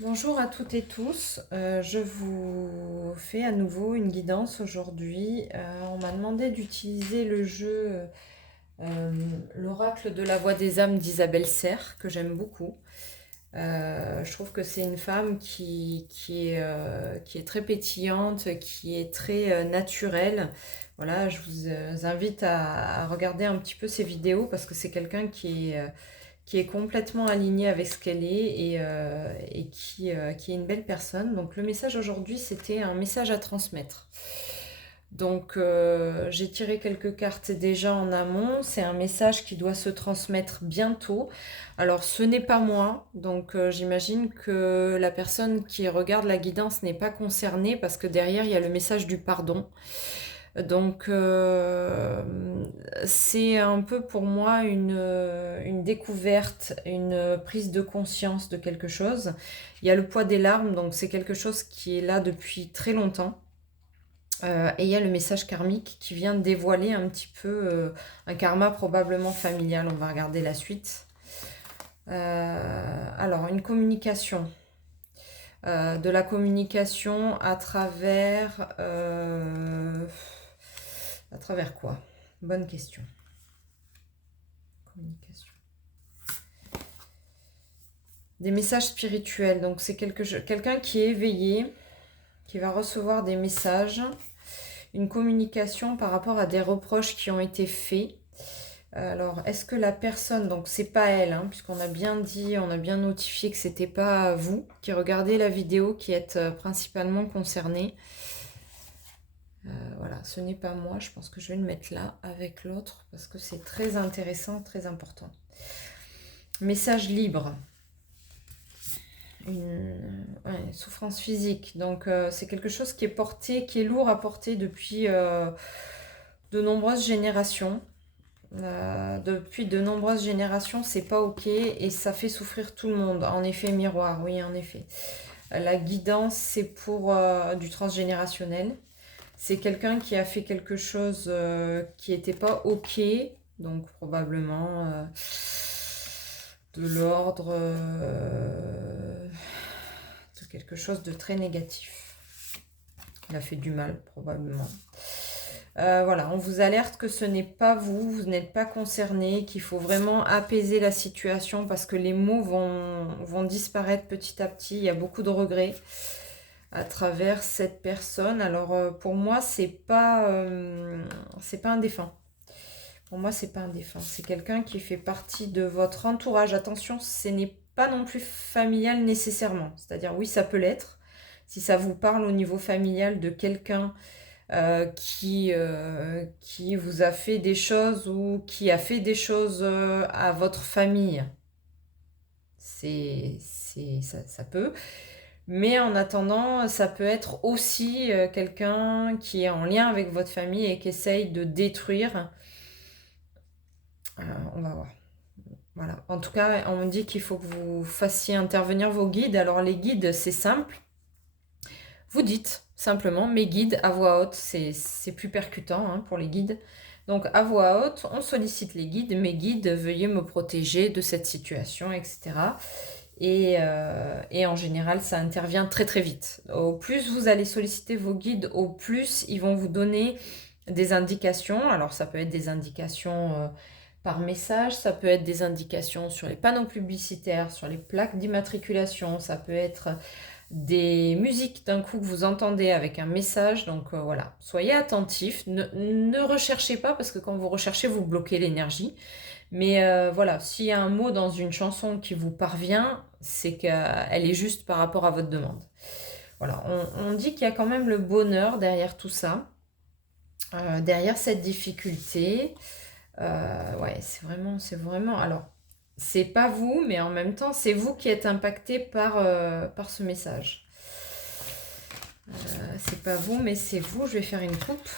Bonjour à toutes et tous, je vous fais à nouveau une guidance aujourd'hui. On m'a demandé d'utiliser le jeu euh, L'Oracle de la Voix des âmes d'Isabelle Serres, que j'aime beaucoup. Je trouve que c'est une femme qui est très pétillante, qui est très naturelle. Voilà, je vous invite à regarder un petit peu ses vidéos parce que c'est quelqu'un qui est complètement alignée avec ce qu'elle est et qui est une belle personne. Donc le message aujourd'hui, c'était un message à transmettre. Donc j'ai tiré quelques cartes déjà en amont. C'est un message qui doit se transmettre bientôt. Alors ce n'est pas moi, donc j'imagine que la personne qui regarde la guidance n'est pas concernée parce que derrière il y a le message du pardon. Donc c'est un peu pour moi une découverte, une prise de conscience de quelque chose. Il y a le poids des larmes, donc c'est quelque chose qui est là depuis très longtemps. Et il y a le message karmique qui vient dévoiler un petit peu un karma probablement familial. On va regarder la suite. Alors, une communication. De la communication à travers... à travers quoi? Bonne question. Communication. Des messages spirituels. Donc c'est quelqu'un qui est éveillé, qui va recevoir des messages, une communication par rapport à des reproches qui ont été faits. Alors, est-ce que la personne, donc c'est pas elle, hein, puisqu'on a bien dit, on a bien notifié que c'était pas vous qui regardez la vidéo qui êtes principalement concerné. Voilà, ce n'est pas moi, je pense que je vais le mettre là avec l'autre parce que c'est très intéressant, très important. Message libre. Une souffrance physique. Donc c'est quelque chose qui est porté, qui est lourd à porter depuis de nombreuses générations. Depuis de nombreuses générations, c'est pas ok et ça fait souffrir tout le monde. En effet, miroir, oui, en effet. La guidance, c'est pour du transgénérationnel. C'est quelqu'un qui a fait quelque chose qui n'était pas ok, donc probablement de l'ordre de quelque chose de très négatif. Il a fait du mal, probablement. Voilà, on vous alerte que ce n'est pas vous, vous n'êtes pas concerné, qu'il faut vraiment apaiser la situation parce que les mots vont disparaître petit à petit. Il y a beaucoup de regrets à travers cette personne. Alors pour moi, c'est pas un défunt. Pour moi, c'est pas un défunt. C'est quelqu'un qui fait partie de votre entourage. Attention, ce n'est pas non plus familial nécessairement. C'est-à-dire, oui, ça peut l'être. Si ça vous parle au niveau familial de quelqu'un qui vous a fait des choses ou qui a fait des choses à votre famille, ça peut. Mais en attendant, ça peut être aussi quelqu'un qui est en lien avec votre famille et qui essaye de détruire. On va voir. Voilà. En tout cas, on me dit qu'il faut que vous fassiez intervenir vos guides. Alors les guides, c'est simple. Vous dites simplement mes guides à voix haute. C'est plus percutant hein, pour les guides. Donc à voix haute, on sollicite les guides. Mes guides, veuillez me protéger de cette situation, etc. Et en général, ça intervient très très vite. Au plus vous allez solliciter vos guides, au plus ils vont vous donner des indications. Alors ça peut être des indications par message, ça peut être des indications sur les panneaux publicitaires, sur les plaques d'immatriculation, ça peut être des musiques d'un coup que vous entendez avec un message. Donc voilà, soyez attentifs, ne recherchez pas parce que quand vous recherchez, vous bloquez l'énergie. Mais voilà, s'il y a un mot dans une chanson qui vous parvient, c'est qu'elle est juste par rapport à votre demande. Voilà, on dit qu'il y a quand même le bonheur derrière tout ça, derrière cette difficulté. Ouais, c'est vraiment. Alors, c'est pas vous, mais en même temps, c'est vous qui êtes impacté par ce message. C'est pas vous, mais c'est vous. Je vais faire une coupe.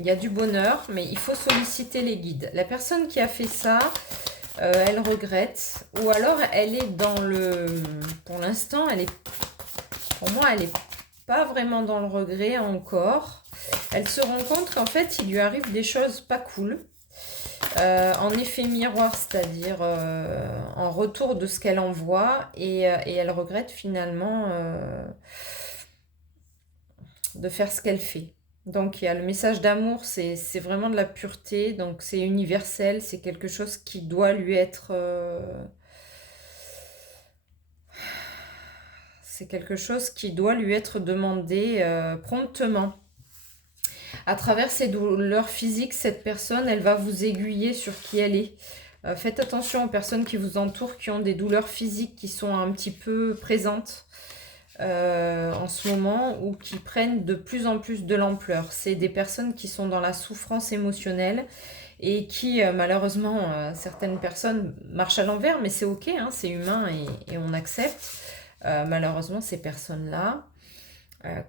Il y a du bonheur, mais il faut solliciter les guides. La personne qui a fait ça, elle regrette. Ou alors, elle est dans le... Pour l'instant, pour moi, elle n'est pas vraiment dans le regret encore. Elle se rend compte qu'en fait, il lui arrive des choses pas cool. En effet miroir, c'est-à-dire en retour de ce qu'elle envoie, et elle regrette finalement de faire ce qu'elle fait. Donc il y a le message d'amour, c'est vraiment de la pureté, donc c'est universel, c'est quelque chose qui doit lui être... c'est quelque chose qui doit lui être demandé promptement. À travers ses douleurs physiques, cette personne, elle va vous aiguiller sur qui elle est. Faites attention aux personnes qui vous entourent, qui ont des douleurs physiques qui sont un petit peu présentes en ce moment, ou qui prennent de plus en plus de l'ampleur. C'est des personnes qui sont dans la souffrance émotionnelle et qui, malheureusement, certaines personnes marchent à l'envers, mais c'est ok, hein, c'est humain et on accepte. Malheureusement, ces personnes-là,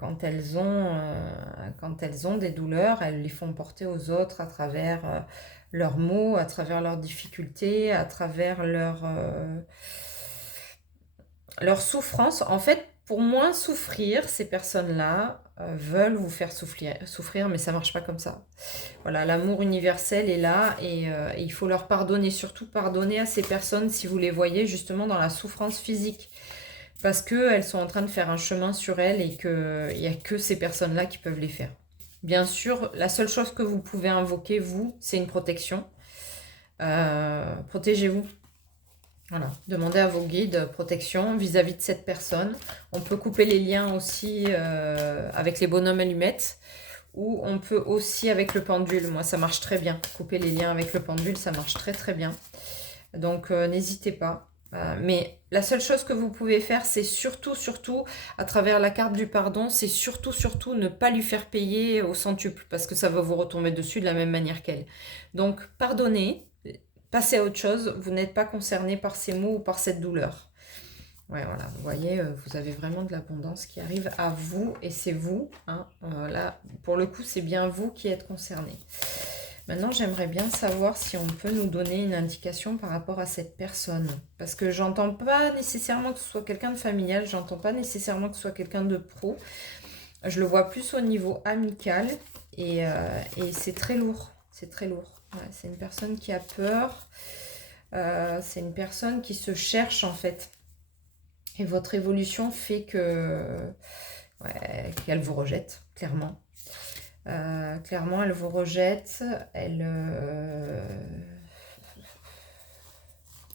quand elles ont des douleurs, elles les font porter aux autres à travers leurs mots, à travers leurs difficultés, à travers leur souffrance. En fait, pour moins souffrir, ces personnes-là veulent vous faire souffrir, mais ça marche pas comme ça. Voilà, l'amour universel est là, et il faut leur pardonner, surtout pardonner à ces personnes si vous les voyez justement dans la souffrance physique. Parce qu'elles sont en train de faire un chemin sur elles et qu'il n'y a que ces personnes-là qui peuvent les faire. Bien sûr, la seule chose que vous pouvez invoquer, vous, c'est une protection. Protégez-vous. Voilà. Demandez à vos guides protection vis-à-vis de cette personne. On peut couper les liens aussi avec les bonhommes allumettes, ou on peut aussi avec le pendule. Moi, ça marche très bien. Couper les liens avec le pendule, ça marche très très bien. Donc, n'hésitez pas. Mais la seule chose que vous pouvez faire, c'est surtout, à travers la carte du pardon, c'est surtout, ne pas lui faire payer au centuple, parce que ça va vous retomber dessus de la même manière qu'elle. Donc, pardonnez, passez à autre chose, vous n'êtes pas concerné par ces mots ou par cette douleur. Ouais, voilà, vous voyez, vous avez vraiment de l'abondance qui arrive à vous, et c'est vous, hein, là, pour le coup, c'est bien vous qui êtes concerné. Maintenant, j'aimerais bien savoir si on peut nous donner une indication par rapport à cette personne. Parce que j'entends pas nécessairement que ce soit quelqu'un de familial, j'entends pas nécessairement que ce soit quelqu'un de pro. Je le vois plus au niveau amical, et c'est très lourd. C'est très lourd. Ouais, c'est une personne qui a peur. C'est une personne qui se cherche en fait. Et votre évolution fait qu'elle vous rejette, clairement. Clairement, elle vous rejette.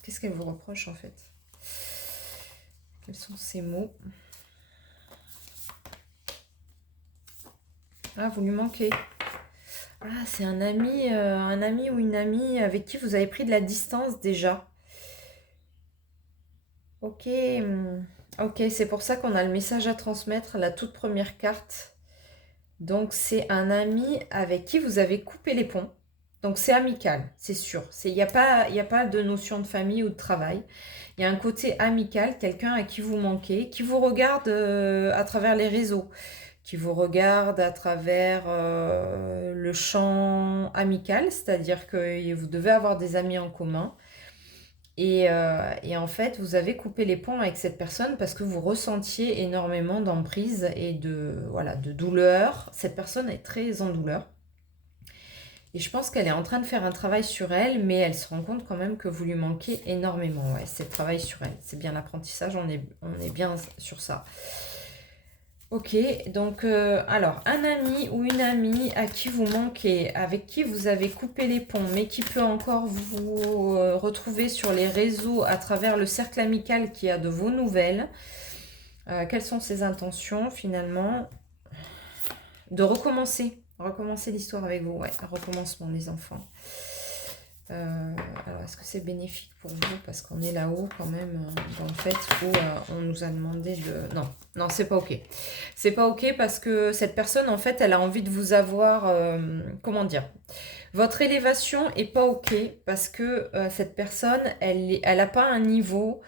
Qu'est-ce qu'elle vous reproche en fait? Quels sont ces mots? Ah, vous lui manquez. Ah, c'est un ami ou une amie avec qui vous avez pris de la distance déjà. Ok, ok, c'est pour ça qu'on a le message à transmettre, la toute première carte. Donc, c'est un ami avec qui vous avez coupé les ponts. Donc, c'est amical, c'est sûr. Il n'y a pas de notion de famille ou de travail. Il y a un côté amical, quelqu'un à qui vous manquez, qui vous regarde à travers les réseaux, qui vous regarde à travers le champ amical, c'est-à-dire que vous devez avoir des amis en commun. Et en fait, vous avez coupé les ponts avec cette personne parce que vous ressentiez énormément d'emprise et de douleur. Cette personne est très en douleur. Et je pense qu'elle est en train de faire un travail sur elle, mais elle se rend compte quand même que vous lui manquez énormément. Ouais, c'est le travail sur elle. C'est bien l'apprentissage, on est bien sur ça. Ok, donc alors, un ami ou une amie à qui vous manquez, avec qui vous avez coupé les ponts, mais qui peut encore vous retrouver sur les réseaux à travers le cercle amical qui a de vos nouvelles. Quelles sont ses intentions finalement? De recommencer l'histoire avec vous, ouais, un recommencement les enfants. Alors, est-ce que c'est bénéfique pour vous? Parce qu'on est là-haut quand même, dans le fait où on nous a demandé de... Non, c'est pas ok. C'est pas ok parce que cette personne, en fait, elle a envie de vous avoir... comment dire? Votre élévation est pas ok parce que cette personne, elle a pas un niveau...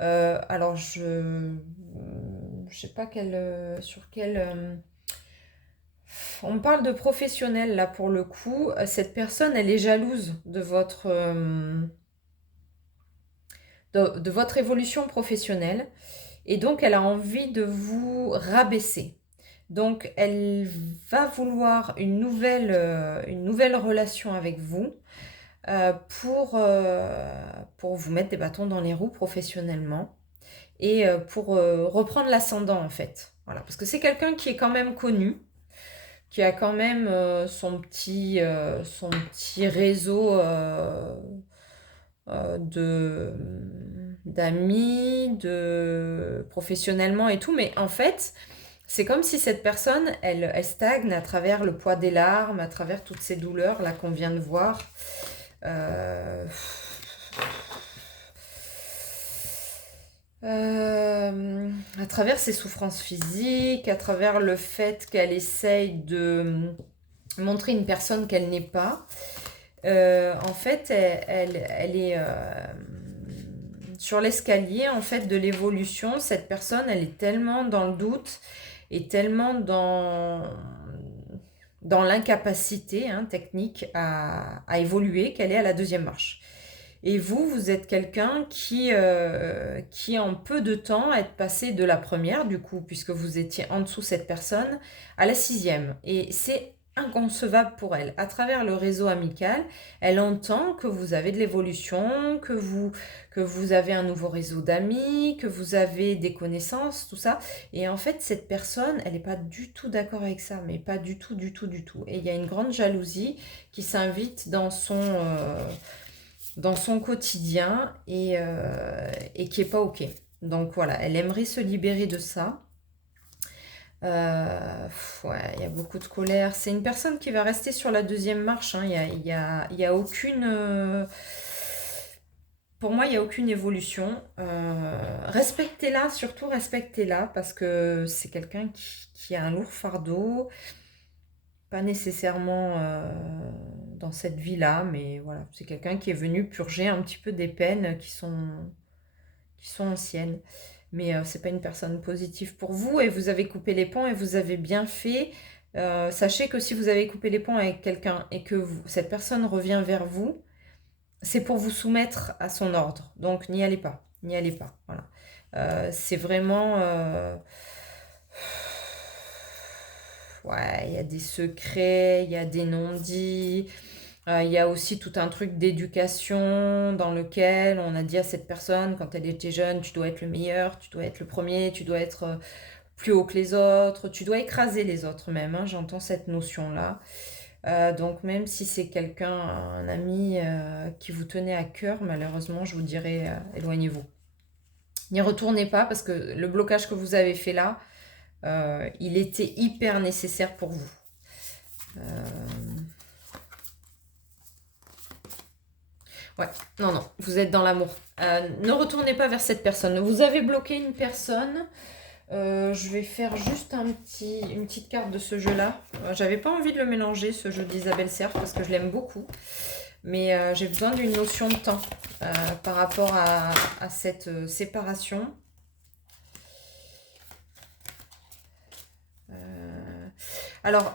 alors, je sais pas sur quel... On parle de professionnel là pour le coup. Cette personne, elle est jalouse de votre évolution professionnelle et donc elle a envie de vous rabaisser. Donc elle va vouloir une nouvelle relation avec vous. pour vous mettre des bâtons dans les roues professionnellement et pour reprendre l'ascendant en fait. Voilà, parce que c'est quelqu'un qui est quand même connu, qui a quand même son petit réseau de d'amis, de professionnellement et tout, mais en fait, c'est comme si cette personne, elle stagne à travers le poids des larmes, à travers toutes ces douleurs là qu'on vient de voir. Euh, à travers ses souffrances physiques, à travers le fait qu'elle essaye de montrer une personne qu'elle n'est pas. En fait, elle est sur l'escalier en fait de l'évolution. Cette personne, elle est tellement dans le doute et tellement dans l'incapacité technique à évoluer qu'elle est à la deuxième marche. Et vous êtes quelqu'un qui en peu de temps est passé de la première, du coup, puisque vous étiez en dessous cette personne, à la sixième. Et c'est inconcevable pour elle. À travers le réseau amical, elle entend que vous avez de l'évolution, que vous avez un nouveau réseau d'amis, que vous avez des connaissances, tout ça. Et en fait, cette personne, elle n'est pas du tout d'accord avec ça, mais pas du tout, du tout, du tout. Et il y a une grande jalousie qui s'invite dans son quotidien et qui est pas ok. Donc voilà, elle aimerait se libérer de ça. Ouais, il y a beaucoup de colère. C'est une personne qui va rester sur la deuxième marche. Il y a aucune... pour moi, il n'y a aucune évolution. Respectez-la, surtout respectez-la, parce que c'est quelqu'un qui a un lourd fardeau. Pas nécessairement dans cette vie-là, mais voilà, c'est quelqu'un qui est venu purger un petit peu des peines qui sont anciennes. Mais c'est pas une personne positive pour vous et vous avez coupé les ponts et vous avez bien fait. Sachez que si vous avez coupé les ponts avec quelqu'un et que cette personne revient vers vous, c'est pour vous soumettre à son ordre. Donc n'y allez pas, n'y allez pas. Voilà. C'est vraiment... ouais, il y a des secrets, il y a des non-dits. Il y a aussi tout un truc d'éducation dans lequel on a dit à cette personne, quand elle était jeune, tu dois être le meilleur, tu dois être le premier, tu dois être plus haut que les autres, tu dois écraser les autres même, j'entends cette notion-là. Donc même si c'est quelqu'un, un ami qui vous tenait à cœur, malheureusement, je vous dirais, éloignez-vous. N'y retournez pas parce que le blocage que vous avez fait là, il était hyper nécessaire pour vous. Ouais, non, non, vous êtes dans l'amour. Ne retournez pas vers cette personne. Vous avez bloqué une personne. Je vais faire juste une petite carte de ce jeu-là. J'avais pas envie de le mélanger, ce jeu d'Isabelle Serre, parce que je l'aime beaucoup. Mais j'ai besoin d'une notion de temps par rapport à cette séparation. Alors,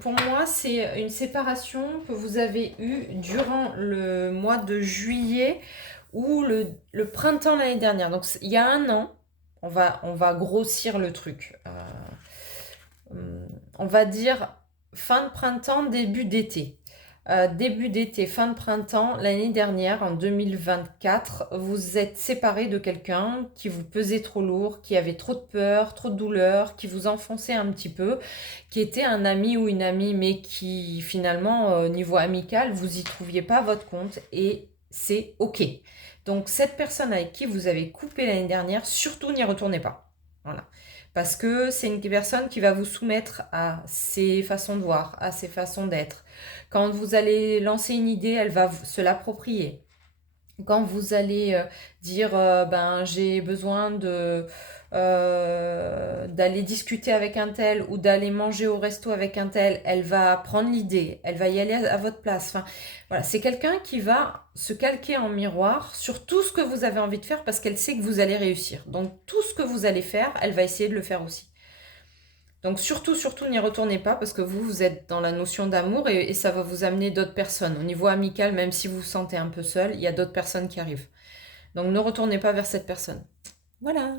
pour moi, c'est une séparation que vous avez eue durant le mois de juillet ou le printemps l'année dernière. Donc, il y a un an, on va grossir le truc. On va dire fin de printemps, début d'été. Début d'été, fin de printemps, l'année dernière, en 2024, vous êtes séparé de quelqu'un qui vous pesait trop lourd, qui avait trop de peur, trop de douleur, qui vous enfonçait un petit peu, qui était un ami ou une amie, mais qui finalement, au niveau amical, vous y trouviez pas votre compte et c'est ok. Donc cette personne avec qui vous avez coupé l'année dernière, surtout n'y retournez pas. Voilà. Parce que c'est une personne qui va vous soumettre à ses façons de voir, à ses façons d'être. Quand vous allez lancer une idée, elle va se l'approprier. Quand vous allez dire ben j'ai besoin d'aller discuter avec un tel ou d'aller manger au resto avec un tel, elle va prendre l'idée, elle va y aller à votre place. Enfin, voilà, c'est quelqu'un qui va se calquer en miroir sur tout ce que vous avez envie de faire parce qu'elle sait que vous allez réussir. Donc tout ce que vous allez faire, elle va essayer de le faire aussi. Donc surtout, surtout, n'y retournez pas parce que vous êtes dans la notion d'amour et ça va vous amener d'autres personnes. Au niveau amical, même si vous vous sentez un peu seul, il y a d'autres personnes qui arrivent. Donc ne retournez pas vers cette personne. Voilà.